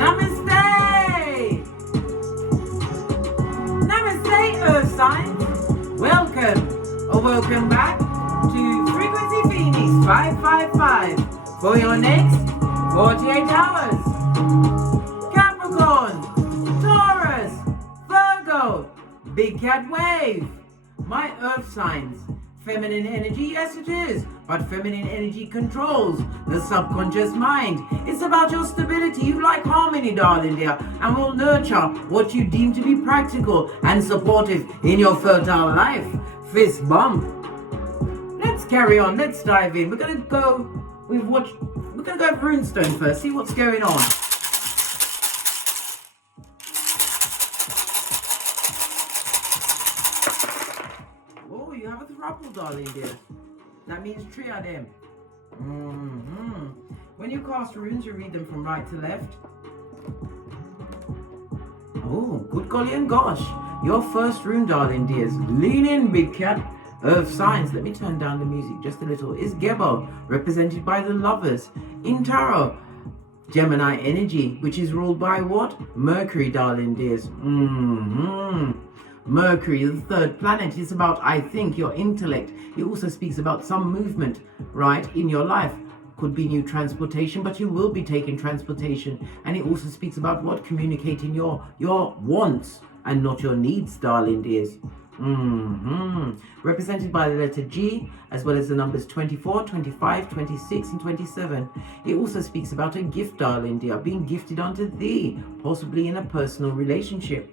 Namaste! Namaste, Earth Signs! Welcome back to Frequency Phoenix 555 for your next 48 hours. Capricorn, Taurus, Virgo, Big Cat Wave. My Earth Signs. Feminine energy, yes it is, but feminine energy controls the subconscious mind. It's about your stability. You like harmony, darling dear, and will nurture what you deem to be practical and supportive in your fertile life. Fist bump. Let's carry on. Let's dive in. We're gonna go with Runestone first. See what's going on. Oh, you have a throuple, darling dear. That means three of them. When you cast runes, you read them from right to left. Oh, good golly and gosh. Your first rune, darling dears. Lean in, big cat. Earth signs. Let me turn down the music just a little. Is Gebo, represented by the lovers. In tarot, Gemini energy, which is ruled by what? Mercury, darling dears. Mercury, the third planet, is about, I think, your intellect. It also speaks about some movement, right, in your life. Could be new transportation, but you will be taking transportation. And it also speaks about what? Communicating your wants and not your needs, darling dears. Represented by the letter G, as well as the numbers 24, 25, 26, and 27. It also speaks about a gift, darling dear, being gifted unto thee, possibly in a personal relationship.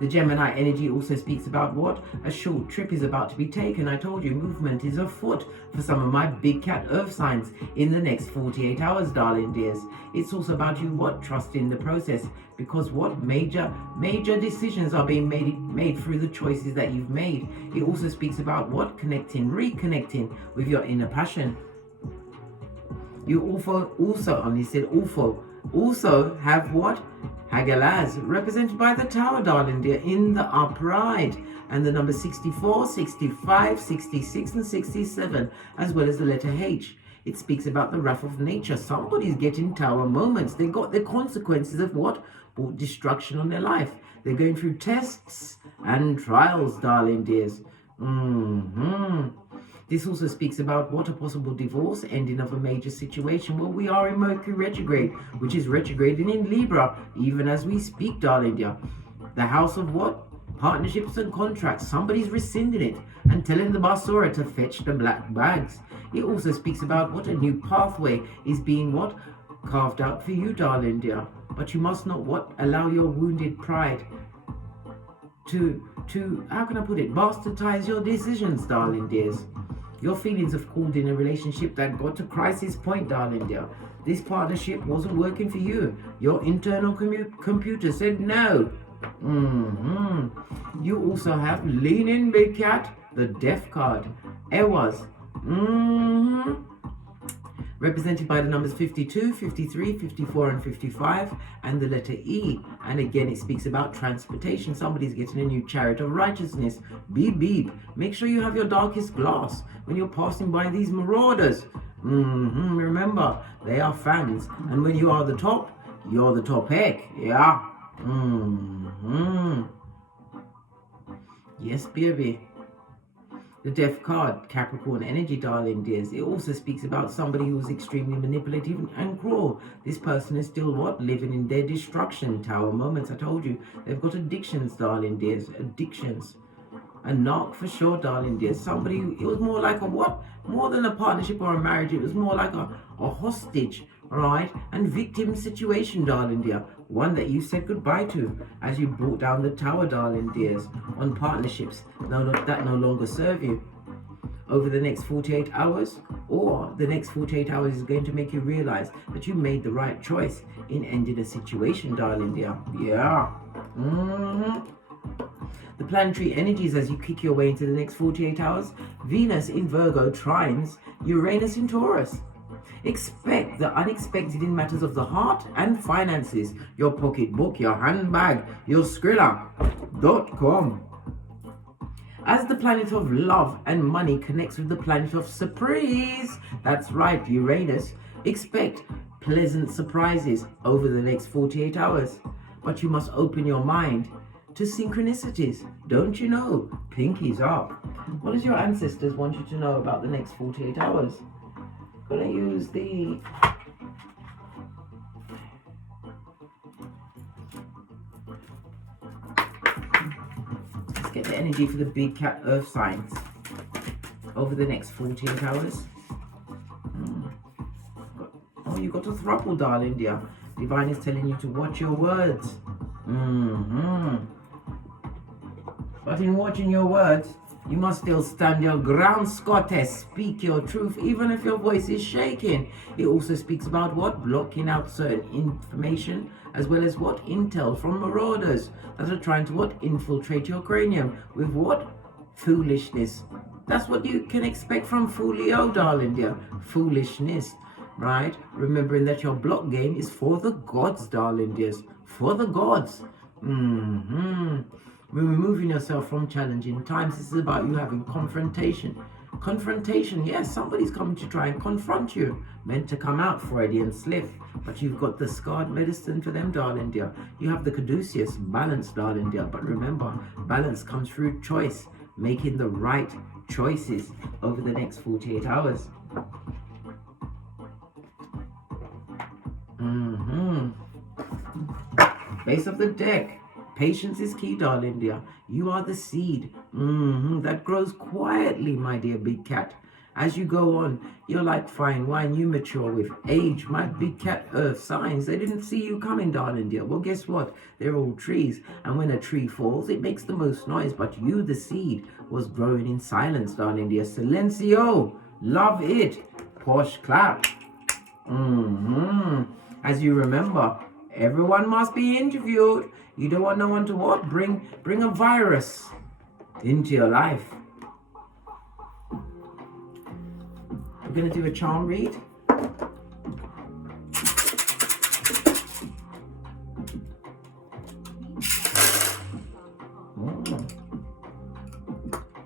The Gemini energy also speaks about what? A short trip is about to be taken. I told you, movement is afoot for some of my big cat earth signs in the next 48 hours, darling dears. It's also about you what? Trusting the process. Because what? Major decisions are being made through the choices that you've made. It also speaks about what? Connecting, reconnecting with your inner passion. You also have what? Hagalaz, represented by the tower, darling dear, in the upright, and the number 64, 65, 66, and 67, as well as the letter H. It speaks about the wrath of nature. Somebody's getting tower moments. They got the consequences of what? Brought destruction on their life. They're going through tests and trials, darling dears. This also speaks about what? A possible divorce, ending of a major situation. Well, we are in Mercury retrograde, which is retrograding in Libra, even as we speak, darling dear. The house of what? Partnerships and contracts. Somebody's rescinding it and telling the Basura to fetch the black bags. It also speaks about what? A new pathway is being what? Carved out for you, darling dear. But you must not what? Allow your wounded pride to how can I put it? Bastardize your decisions, darling dears. Your feelings have cooled in a relationship that got to crisis point, darling dear. This partnership wasn't working for you. Your internal computer said no. You also have Lean In, Big Cat, the Death card. Ewas. Represented by the numbers 52, 53, 54, and 55, and the letter E. And again, it speaks about transportation. Somebody's getting a new chariot of righteousness. Beep, beep. Make sure you have your darkest glass when you're passing by these marauders. Remember, they are fans. And when you are the top, you're the top heck. Yeah. Yes, baby. The Death card, Capricorn energy, darling dears. It also speaks about somebody who's extremely manipulative and cruel. This person is still what? Living in their destruction. Tower moments, I told you. They've got addictions, darling dears. Addictions. A knock for sure, darling dears. Somebody, it was more like a what? More than a partnership or a marriage. It was more like a hostage, all right? And victim situation, darling dear. One that you said goodbye to as you brought down the tower, darling dears, on partnerships that no longer serve you. Over the next 48 hours, or the next 48 hours is going to make you realize that you made the right choice in ending a situation, darling dear. Yeah. The planetary energies as you kick your way into the next 48 hours. Venus in Virgo trines Uranus in Taurus. Expect the unexpected in matters of the heart and finances. Your pocketbook, your handbag, your Skrilla.com. As the planet of love and money connects with the planet of surprise, that's right, Uranus, expect pleasant surprises over the next 48 hours. But you must open your mind to synchronicities. Don't you know? Pinkies up. What does your ancestors want you to know about the next 48 hours? Gonna use the... Let's get the energy for the big cat earth signs over the next 48 hours. Oh, you got a throuple, darling dear. Divine is telling you to watch your words. But in watching your words, you must still stand your ground, Scottess. Speak your truth, even if your voice is shaking. It also speaks about what? Blocking out certain information, as well as what? Intel from marauders that are trying to what? Infiltrate your cranium with what? Foolishness. That's what you can expect from Foolio, darling dear. Foolishness, right? Remembering that your block game is for the gods, darling dears. For the gods. Removing yourself from challenging times. This is about you having confrontation. Confrontation, yes, somebody's coming to try and confront you. Meant to come out Freudian slip, but you've got the scarred medicine for them, darling dear. You have the caduceus, balance, darling dear. But remember, balance comes through choice, making the right choices over the next 48 hours. Base of the deck. Patience is key, darling dear. You are the seed that grows quietly, my dear big cat. As you go on, you're like fine wine. You mature with age. My big cat earth signs, they didn't see you coming, darling dear. Well, guess what? They're all trees. And when a tree falls, it makes the most noise. But you, the seed, was growing in silence, darling dear. Silencio. Love it. Posh clap. As you remember, everyone must be interviewed. You don't want no one to what? Bring a virus into your life. We're going to do a charm read.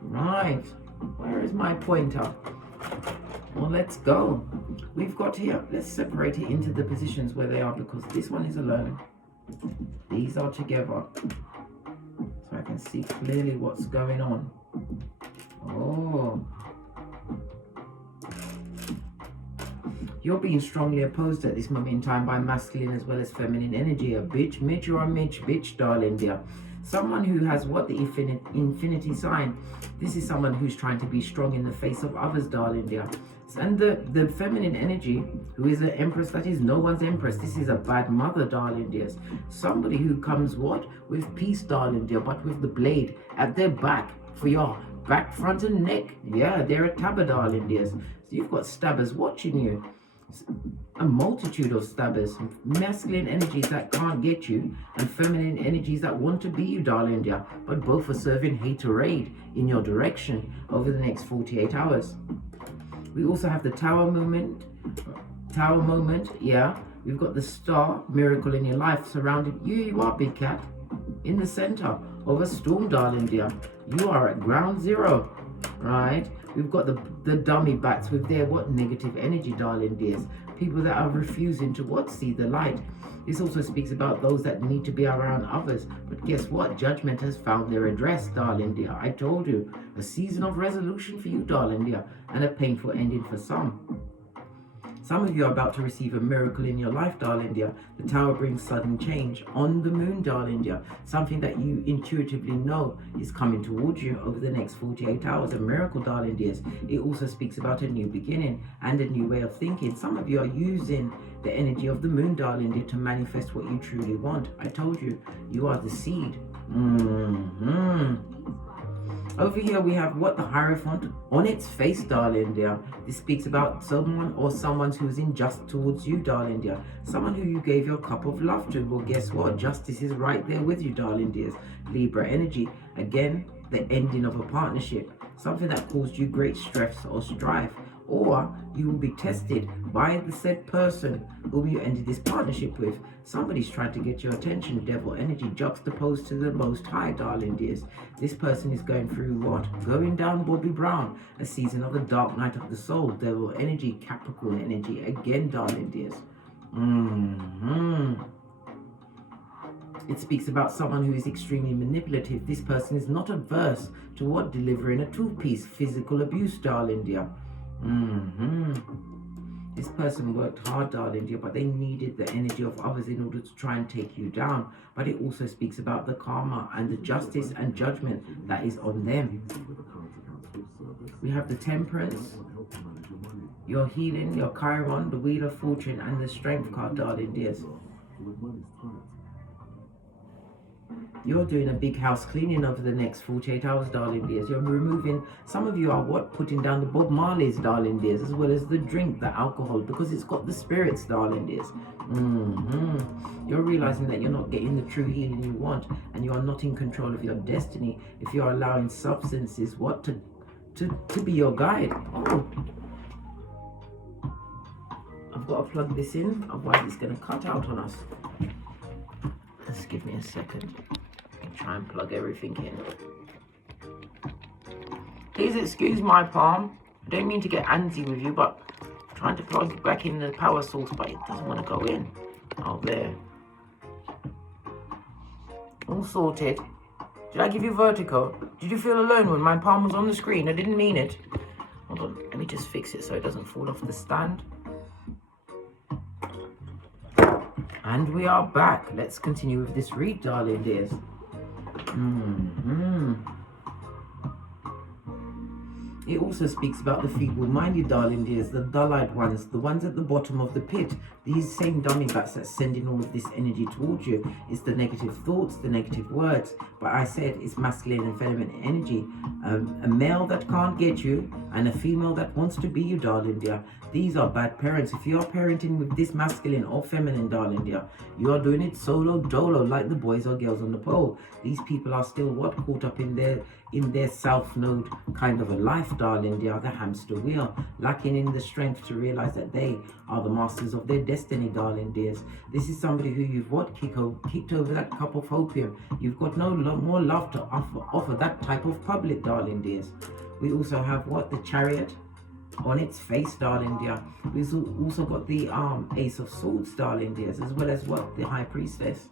Right. Where is my pointer? Well, let's go. We've got here, let's separate it into the positions where they are, because this one is alone. These are together. So I can see clearly what's going on. Oh. You're being strongly opposed at this moment in time by masculine as well as feminine energy. A bitch, Mitch, or a Mitch, bitch, darling dear. Someone who has what? The infinity sign. This is someone who's trying to be strong in the face of others, darling dear. And the feminine energy, who is an empress that is no one's empress. This is a bad mother, darling dears. Somebody who comes what? With peace, darling dear, but with the blade at their back for your back, front and neck. Yeah, they're a tabber, darling dears. So you've got stabbers watching you. A multitude of stabbers. Masculine energies that can't get you, and feminine energies that want to be you, darling dear. But both are serving haterade in your direction over the next 48 hours. We also have the tower moment, yeah. We've got the star, miracle in your life, surrounding you. You are, big cat, in the center of a storm, darling dear. You are at ground zero, right? We've got the dummy bats with their what? Negative energy, darling dears. People that are refusing to what? See the light. This also speaks about those that need to be around others. But guess what? Judgment has found their address, darling dear. I told you. A season of resolution for you, darling dear. And a painful ending for some. Some of you are about to receive a miracle in your life, darling dear. The tower brings sudden change on the moon, darling dear. Something that you intuitively know is coming towards you over the next 48 hours. A miracle, darling dears. It also speaks about a new beginning and a new way of thinking. Some of you are using the energy of the moon, darling dear, to manifest what you truly want. I told you, you are the seed. Over here we have what? The Hierophant on its face, darling dear. This speaks about someone or someone who's unjust towards you, darling dear. Someone who you gave your cup of love to. Well, guess what? Justice is right there with you, darling dears. Libra energy. Again, the ending of a partnership. Something that caused you great stress or strife. Or you will be tested by the said person whom you ended this partnership with. Somebody's trying to get your attention. Devil energy juxtaposed to the Most High, darling dears. This person is going through what? Going down Bobby Brown, a season of the dark night of the soul. Devil energy, Capricorn energy again, darling dears. It speaks about someone who is extremely manipulative. This person is not averse to what? Delivering a two-piece physical abuse, darling dear. This person worked hard, darling dear, but they needed the energy of others in order to try and take you down. But it also speaks about the karma and the justice and judgment that is on them. We have the Temperance, your healing, your Chiron, the Wheel of Fortune, and the Strength card, darling dears. You're doing a big house cleaning over the next 48 hours, darling dears. You're removing, some of you are what? Putting down the Bob Marley's, darling dears, as well as the drink, the alcohol, because it's got the spirits, darling dears. You're realizing that you're not getting the true healing you want, and you are not in control of your destiny if you are allowing substances, what? To be your guide. Oh. I've got to plug this in, otherwise it's going to cut out on us. Just give me a second. Try and plug everything in. Please excuse my palm. I don't mean to get antsy with you, but I'm trying to plug back in the power source, but it doesn't want to go in. Oh, there. All sorted. Did I give you vertigo? Did you feel alone when my palm was on the screen? I didn't mean it. Hold on, let me just fix it so it doesn't fall off the stand. And we are back. Let's continue with this read, darling dears. It also speaks about the feeble-minded, darling dears, the dull-eyed ones, the ones at the bottom of the pit. These same dummy bats that's sending all of this energy towards you. It's the negative thoughts, the negative words. But I said it's masculine and feminine energy. A male that can't get you and a female that wants to be you, darling dear. These are bad parents. If you're parenting with this masculine or feminine, darling dear, you are doing it solo dolo like the boys or girls on the pole. These people are still what? Caught up in their self-node kind of a life, darling dear, the hamster wheel, lacking in the strength to realize that they are the masters of their destiny, darling dears. This is somebody who you've what? Kicked over that cup of opium. You've got no more love to offer that type of public, darling dears. We also have what? The Chariot on its face, darling dear. We've also got the Ace of Swords, darling dears, as well as what? The High Priestess.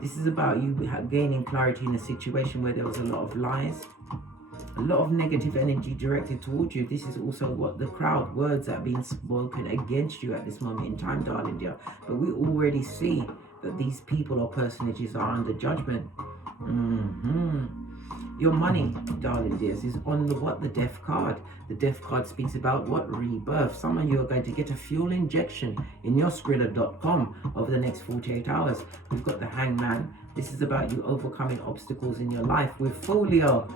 This is about you gaining clarity in a situation where there was a lot of lies, a lot of negative energy directed towards you. This is also what? The crowd, words that are being spoken against you at this moment in time, darling dear. But we already see that these people or personages are under judgment. Your money, darling dears, is on the what? The Death card. The Death card speaks about what? Rebirth. Some of you are going to get a fuel injection in your Skrilla.com over the next 48 hours. We've got the Hangman. This is about you overcoming obstacles in your life with folio.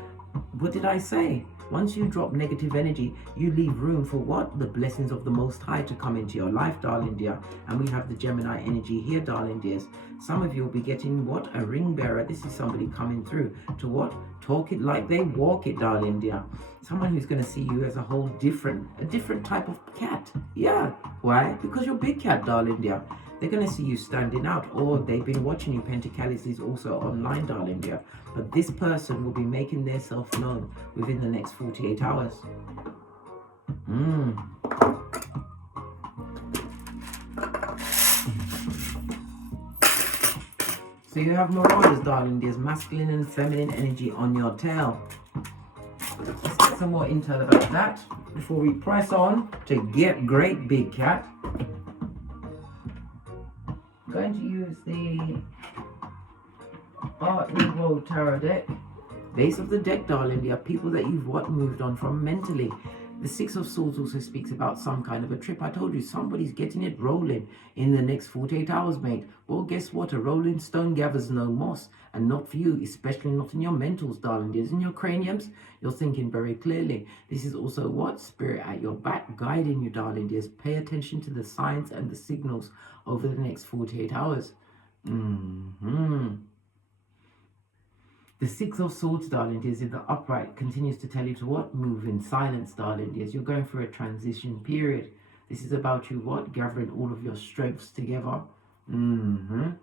What did I say? Once you drop negative energy, you leave room for what? The blessings of the Most High to come into your life, darling dear. And we have the Gemini energy here, darling dears. Some of you will be getting what? A ring bearer. This is somebody coming through to what? Talk it like they walk it, darling dear. Someone who's going to see you as a whole different type of cat. Yeah. Why? Because you're a big cat, darling dear. They're going to see you standing out, or they've been watching you. Pentacalis is also online, darling dear. But this person will be making their self known within the next 48 hours. So you have marauders, darling dears, masculine and feminine energy on your tail. Let's get some more intel about that before we press on to get great big cat. I'm going to use the Art Nouveau Tarot deck. Base of the deck, darling, they are people that you've what? Moved on from mentally. The Six of Swords also speaks about some kind of a trip. I told you, somebody's getting it rolling in the next 48 hours, mate. Well, guess what? A rolling stone gathers no moss. And not for you, especially not in your mentals, darling dears. In your craniums, you're thinking very clearly. This is also what? Spirit at your back, guiding you, darling dears. Pay attention to the signs and the signals over the next 48 hours. The Six of Swords, darling dears, in the upright continues to tell you to what? Move in silence, darling dears. You're going through a transition period. This is about you what? Gathering all of your strengths together. And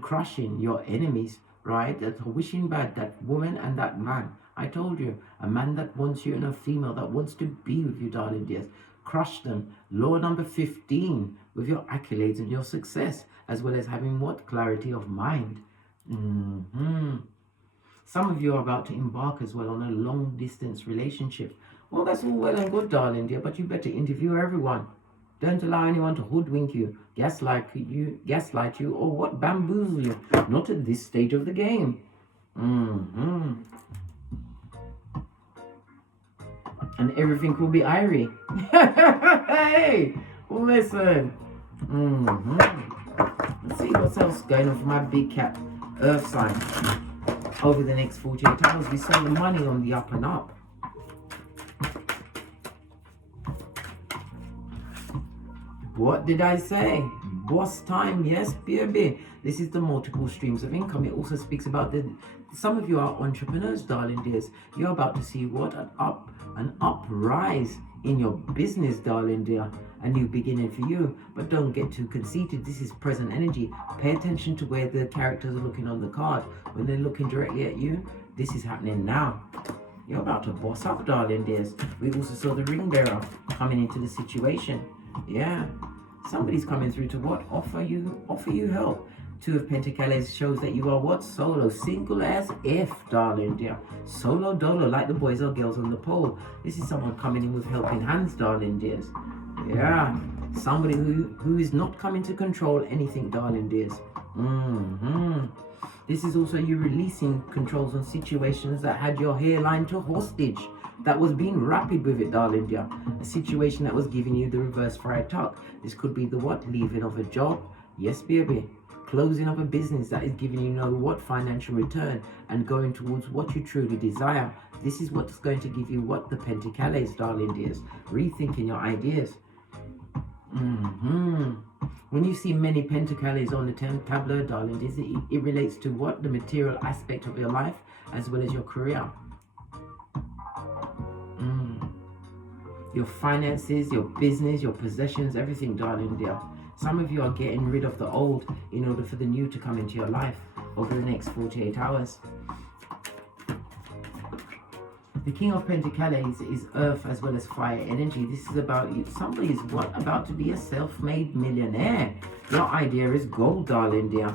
crushing your enemies, right? That are wishing bad, that woman and that man. I told you, a man that wants you and a female that wants to be with you, darling dears. Crush them. Law number 15, with your accolades and your success, as well as having what? Clarity of mind. Some of you are about to embark as well on a long distance relationship. Well, that's all well and good, darling dear, but you better interview everyone. Don't allow anyone to hoodwink you, gaslight you, or what, bamboozle you. Not at this stage of the game. And everything will be irie. Hey, listen. Let's see what's else going on for my big cat Earth sign. Over the next 48 hours, we saw the money on the up and up. What did I say? Boss time, yes, baby. This is the multiple streams of income. It also speaks about some of you are entrepreneurs, darling dears. You're about to see what? An uprise in your business, darling dear. A new beginning for you. But don't get too conceited. This is present energy. Pay attention to where the characters are looking on the card. When they're looking directly at you, this is happening now. You're about to boss up, darling dears. We also saw the ring bearer coming into the situation. Yeah, somebody's coming through to what? Offer you help. Two of Pentacles shows that you are what? Solo, single as F, darling dear. Solo dolo, like the boys or girls on the pole. This is someone coming in with helping hands, darling dears. Yeah, somebody who is not coming to control anything, darling dears. This is also you releasing controls on situations that had your hairline to hostage. That was being rapid with it, darling dear. A situation that was giving you the reverse friar tuck. This could be the what? Leaving of a job. Yes, baby. Closing of a business that is giving you no what? Financial return. And going towards what you truly desire. This is what's going to give you what? The Pentacles, darling dears. Rethinking your ideas. When you see many Pentacles on the tableau, darling dears, it relates to what? The material aspect of your life as well as your career. Your finances, your business, your possessions, everything, darling dear. Some of you are getting rid of the old in order for the new to come into your life over the next 48 hours. The King of Pentacles is earth as well as fire energy. This is about you. Somebody is what? About to be a self-made millionaire. Your idea is gold, darling dear.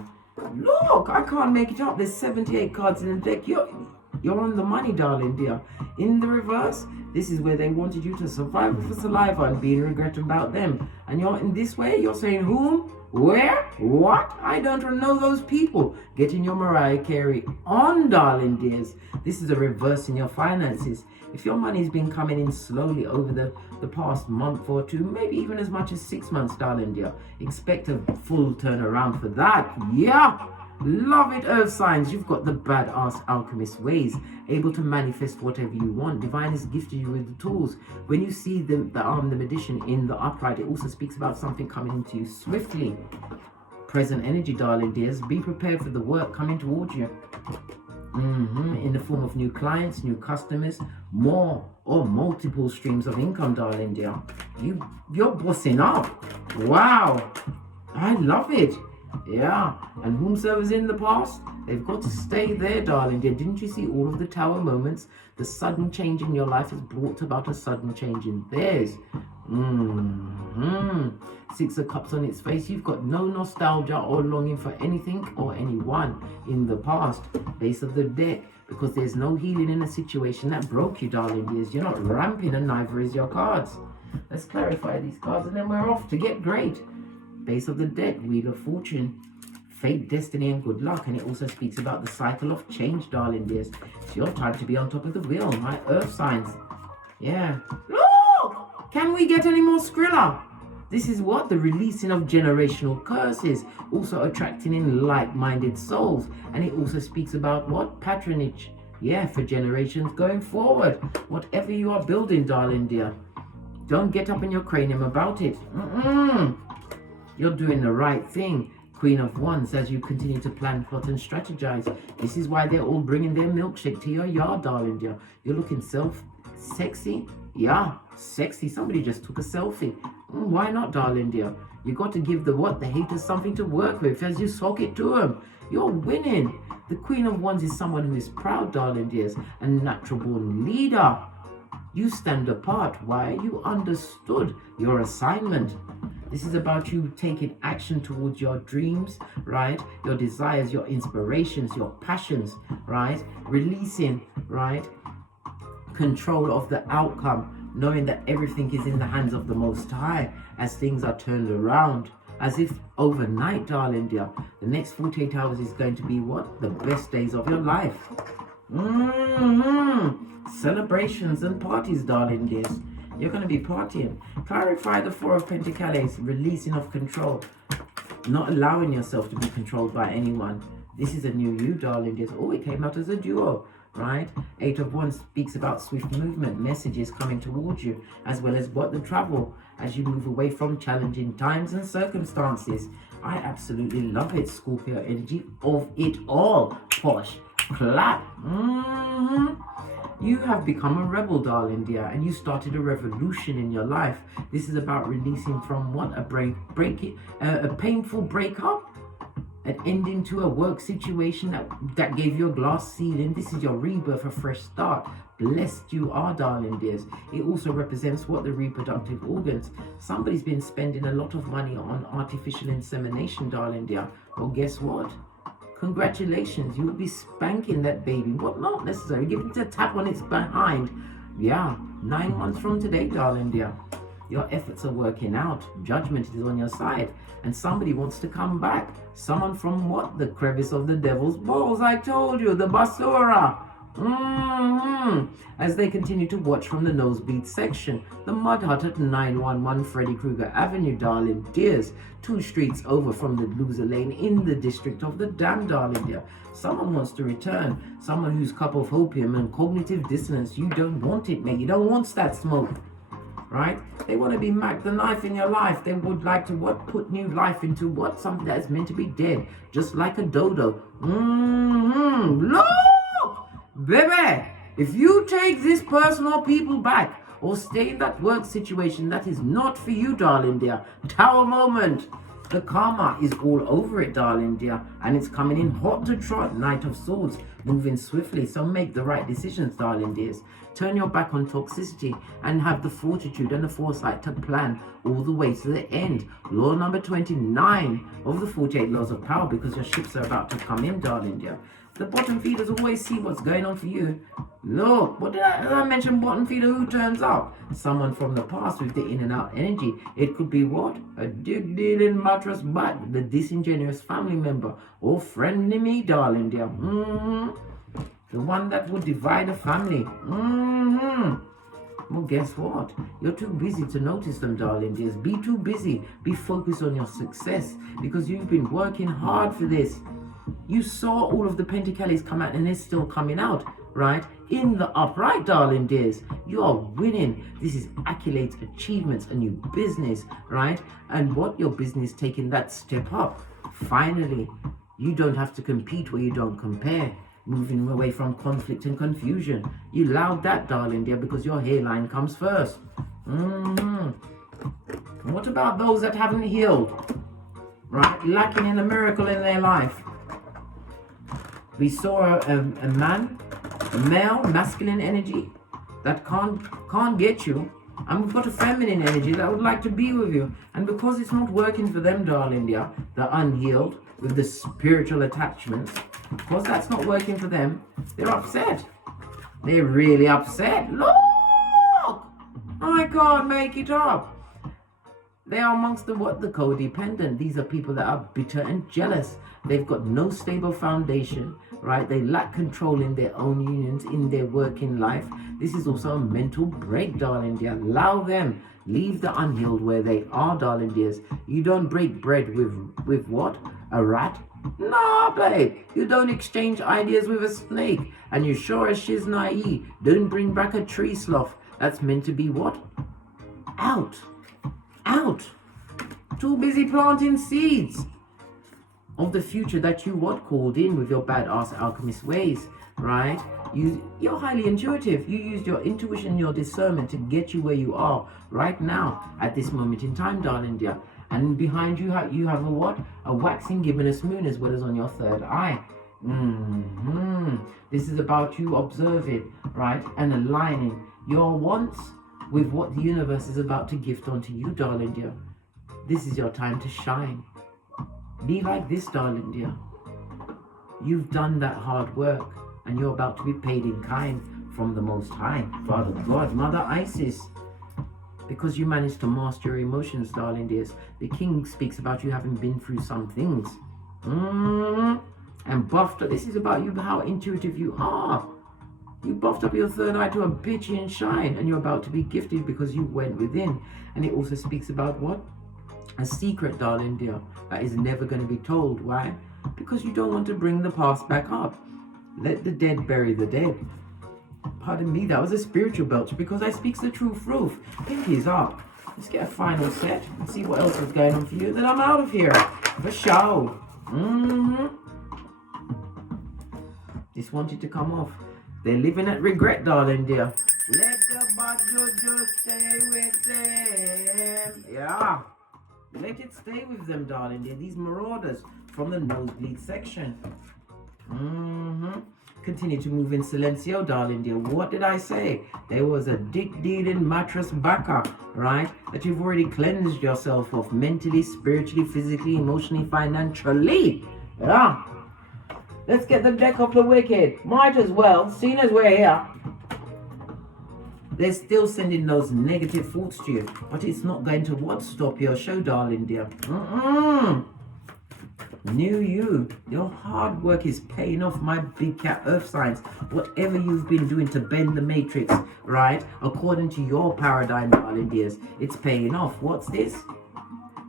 Look, I can't make it up. There's 78 cards in the deck. You're on the money, darling dear. In the reverse, this is where they wanted you to survive for saliva and be regret about them. And you're in this way, you're saying whom, where, what? I don't know those people. Getting your Mariah Carey on, darling dears. This is a reverse in your finances. If your money's been coming in slowly over the past month or two, maybe even as much as 6 months, darling dear, expect a full turnaround for that. Yeah. Love it, earth signs. You've got the badass alchemist ways, able to manifest whatever you want. Divine has gifted you with the tools. When you see the magician in the upright, it also speaks about something coming into you swiftly. Present energy, darling dears. Be prepared for the work coming towards you. In the form of new clients, new customers, more or multiple streams of income, darling dear. You're bossing up. Wow, I love it. Yeah, and whomsoever's in the past, they've got to stay there, darling dear. Didn't you see all of the tower moments? The sudden change in your life has brought about a sudden change in theirs. Six of Cups on its face. You've got no nostalgia or longing for anything or anyone in the past. Base of the deck, because there's no healing in a situation that broke you, darling dears. You're not ramping, and neither is your cards. Let's clarify these cards and then we're off to get great. Base of the deck, Wheel of Fortune, fate, destiny, and good luck. And it also speaks about the cycle of change, darling dears. It's your time to be on top of the wheel, my earth signs. Yeah. Look! Can we get any more Skrilla? This is what? The releasing of generational curses. Also attracting in like-minded souls. And it also speaks about what? Patronage. Yeah, for generations going forward. Whatever you are building, darling dear, don't get up in your cranium about it. You're doing the right thing. Queen of Wands, as you continue to plan, plot, and strategize. This is why they're all bringing their milkshake to your yard, darling dear. You're looking sexy, Yeah, sexy. Somebody just took a selfie. Why not, darling dear? You got to give the haters something to work with as you sock it to them. You're winning. The Queen of Wands is someone who is proud, darling dears, a natural born leader. You stand apart. Why? You understood your assignment. This is about you taking action towards your dreams, right? Your desires, your inspirations, your passions, right? Releasing, right? Control of the outcome, knowing that everything is in the hands of the Most High as things are turned around. As if overnight, darling dear, the next 48 hours is going to be what? The best days of your life. Celebrations and parties, darling dears. You're going to be partying. Clarify the Four of Pentacles, releasing of control. Not allowing yourself to be controlled by anyone. This is a new you, darling dears. Oh, it came out as a duo, right? Eight of Wands speaks about swift movement, messages coming towards you, as well as what the travel as you move away from challenging times and circumstances. I absolutely love it, Scorpio energy of it all. Posh, clap. You have become a rebel, darling dear, and you started a revolution in your life. This is about releasing from what? A painful breakup, an ending to a work situation that gave you a glass ceiling. This is your rebirth, a fresh start. Blessed you are, darling dears. It also represents what? The reproductive organs. Somebody's been spending a lot of money on artificial insemination, darling dear. Well, guess what? Congratulations, you will be spanking that baby. What? Not necessarily. Give it a tap on its behind. Yeah, 9 months from today, darling dear. Your efforts are working out. Judgment is on your side. And somebody wants to come back. Someone from what? The crevice of the devil's balls. I told you, the basura. As they continue to watch from the nosebleed section, the Mud Hut at 911 Freddy Krueger Avenue, darling dears, 2 streets over from the loser lane in the district of the Dam, darling dear. Someone wants to return, someone whose cup of opium and cognitive dissonance, you don't want it, mate. You don't want that smoke, right? They want to be Mac the knife in your life. They would like to what? Put new life into what? Something that is meant to be dead, just like a dodo. Look! Baby, if you take this person or people back or stay in that work situation, that is not for you, darling dear. Tower moment. The karma is all over it, darling dear, and it's coming in hot to trot. Knight of Swords, moving swiftly, so make the right decisions, darling dears. Turn your back on toxicity and have the fortitude and the foresight to plan all the way to the end. Law number 29 of the 48 laws of power, because your ships are about to come in, darling dear. The bottom feeders always see what's going on for you. Look, what did I mention? Bottom feeder, who turns up? Someone from the past with the in and out energy. It could be what? A dig dealing mattress butt, the disingenuous family member or frenemy, darling dear. The one that would divide a family. Well, guess what? You're too busy to notice them, darling dears. Be too busy. Be focused on your success because you've been working hard for this. You saw all of the Pentacles come out and it's still coming out, right? In the upright, darling dears. You are winning. This is accolades, achievements, a new business, right? And what your business taking that step up. Finally, you don't have to compete where you don't compare. Moving away from conflict and confusion. You allowed that, darling dear, because your hairline comes first. What about those that haven't healed? Right? Lacking in a miracle in their life. We saw a man, a male, masculine energy that can't get you. And we've got a feminine energy that would like to be with you. And because it's not working for them, darling dear, the unhealed with the spiritual attachments, because that's not working for them, they're upset. They're really upset. Look! I can't make it up. They are amongst the codependent. These are people that are bitter and jealous. They've got no stable foundation, right? They lack control in their own unions, in their working life. This is also a mental break, darling dear. Allow them. Leave the unhealed where they are, darling dears. You don't break bread with what? A rat? No, babe. You don't exchange ideas with a snake. And you sure as she's naive, don't bring back a tree sloth. That's meant to be what? Out. Too busy planting seeds of the future that you called in with your badass alchemist ways. right? You're highly intuitive. You used your intuition, your discernment to get you where you are right now at this moment in time, darling dear. And behind you, you have a what? A waxing gibbonous moon, as well as on your third eye. This is about you observing, right, and aligning your wants with what the universe is about to gift onto you, darling dear. This is your time to shine. Be like this, darling dear. You've done that hard work, and you're about to be paid in kind from the Most High, Father God, Mother Isis, because you managed to master your emotions, darling dears. The King speaks about you having been through some things. And buffed up. This is about you, how intuitive you are. You buffed up your third eye to a bitchy and shine, and you're about to be gifted because you went within. And it also speaks about what? A secret, darling dear, that is never going to be told. Why? Because you don't want to bring the past back up. Let the dead bury the dead. Pardon me, that was a spiritual belch because I speaks the truth. Pinky's up. Let's get a final set and see what else is going on for you. Then I'm out of here. For show. This wanted to come off. They're living at regret, darling dear. Let the bad juju stay with them. Yeah. Let it stay with them, darling dear. These marauders from the nosebleed section. Continue to move in silencio, darling dear. What did I say? There was a dick-dealing mattress backer, right? That you've already cleansed yourself of mentally, spiritually, physically, emotionally, financially. Yeah. Let's get the deck of the wicked. Might as well, seeing as we're here. They're still sending those negative thoughts to you, but it's not going to what? Stop your show, darling dear. New you. Your hard work is paying off, my big cat earth signs. Whatever you've been doing to bend the matrix, right? According to your paradigm, darling dears, it's paying off. What's this?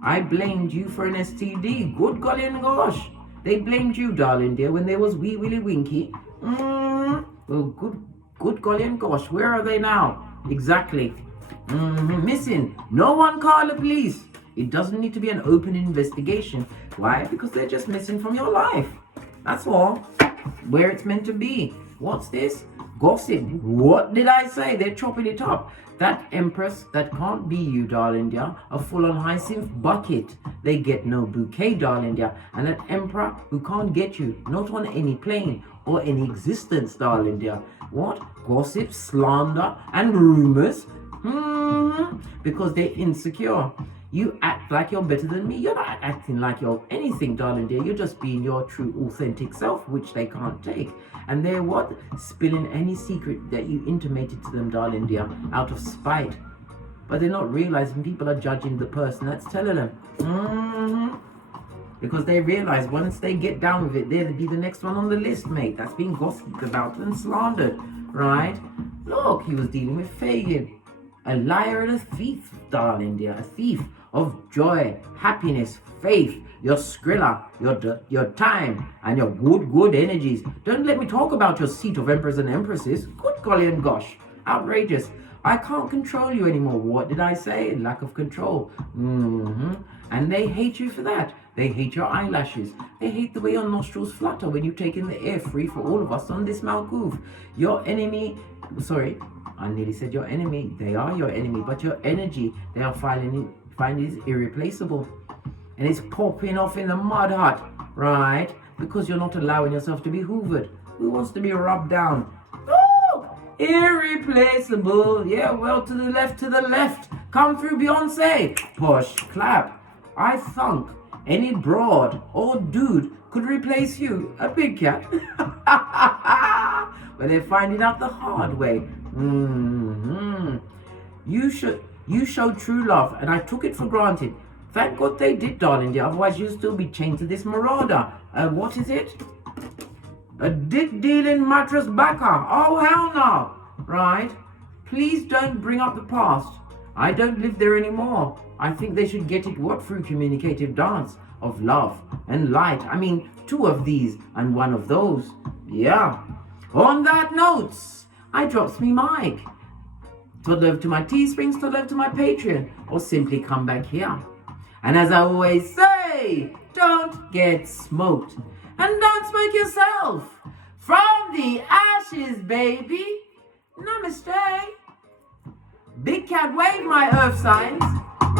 I blamed you for an STD. Good golly and gosh. They blamed you, darling dear, when there was wee willy winky. Well, good golly and gosh, where are they now? Exactly. Missing. No one call the police. It doesn't need to be an open investigation. Why? Because they're just missing from your life. That's all. Where it's meant to be. What's this? Gossip. What did I say? They're chopping it up. That empress that can't be you, darling dear, a full-on hyacinth bucket. They get no bouquet, darling dear. And that emperor who can't get you, not on any plane or any existence, darling dear. What? Gossip, slander, and rumors? Because they're insecure. You act like you're better than me. You're not acting like you're anything, darling dear. You're just being your true, authentic self, which they can't take. And they're what? Spilling any secret that you intimated to them, darling dear, out of spite. But they're not realizing people are judging the person that's telling them. Because they realize once they get down with it, they'll be the next one on the list, mate. That's being gossiped about and slandered, right? Look, he was dealing with Fagin. A liar and a thief, darling dear. A thief of joy, happiness, faith, your skrilla, your time, and your good energies. Don't let me talk about your seat of emperors and empresses. Good golly and gosh. Outrageous. I can't control you anymore. What did I say? Lack of control. And they hate you for that. They hate your eyelashes. They hate the way your nostrils flutter when you take in the air free for all of us on this Malkuth. Your enemy, sorry, I nearly said your enemy. They are your enemy, but your energy, they are finding is irreplaceable. And it's popping off in the mud hut, right? Because you're not allowing yourself to be hoovered. Who wants to be rubbed down? Oh, irreplaceable. Yeah, well, to the left. Come through, Beyonce. Push, clap. I thunk any broad or dude could replace you, a big cat. But they're finding out the hard way. You showed true love, and I took it for granted. Thank God they did, darling dear. Otherwise, you'll still be chained to this marauder. What is it? A dick-dealing mattress backer. Oh, hell no. Right? Please don't bring up the past. I don't live there anymore. I think they should get it through communicative dance of love and light. I mean, 2 of these and 1 of those. Yeah. On that note, I drops me mic. Toddle over to my Teesprings, toddle over to my Patreon, or simply come back here. And as I always say, don't get smoked. And don't smoke yourself. From the ashes, baby. Namaste. Big cat wave, my earth signs.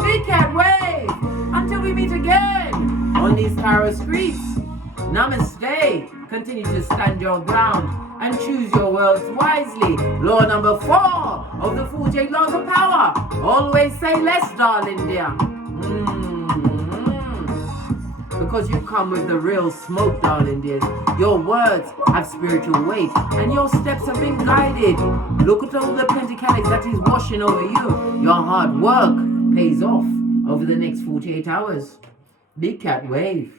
Big cat wave. Until we meet again on these tarot streets. Namaste. Continue to stand your ground and choose your words wisely. Law number 4 of the 48 laws of power. Always say less, darling dear. Because you come with the real smoke, darling dears. Your words have spiritual weight and your steps have been guided. Look at all the pentacalics that is washing over you. Your hard work pays off over the next 48 hours. Big cat wave.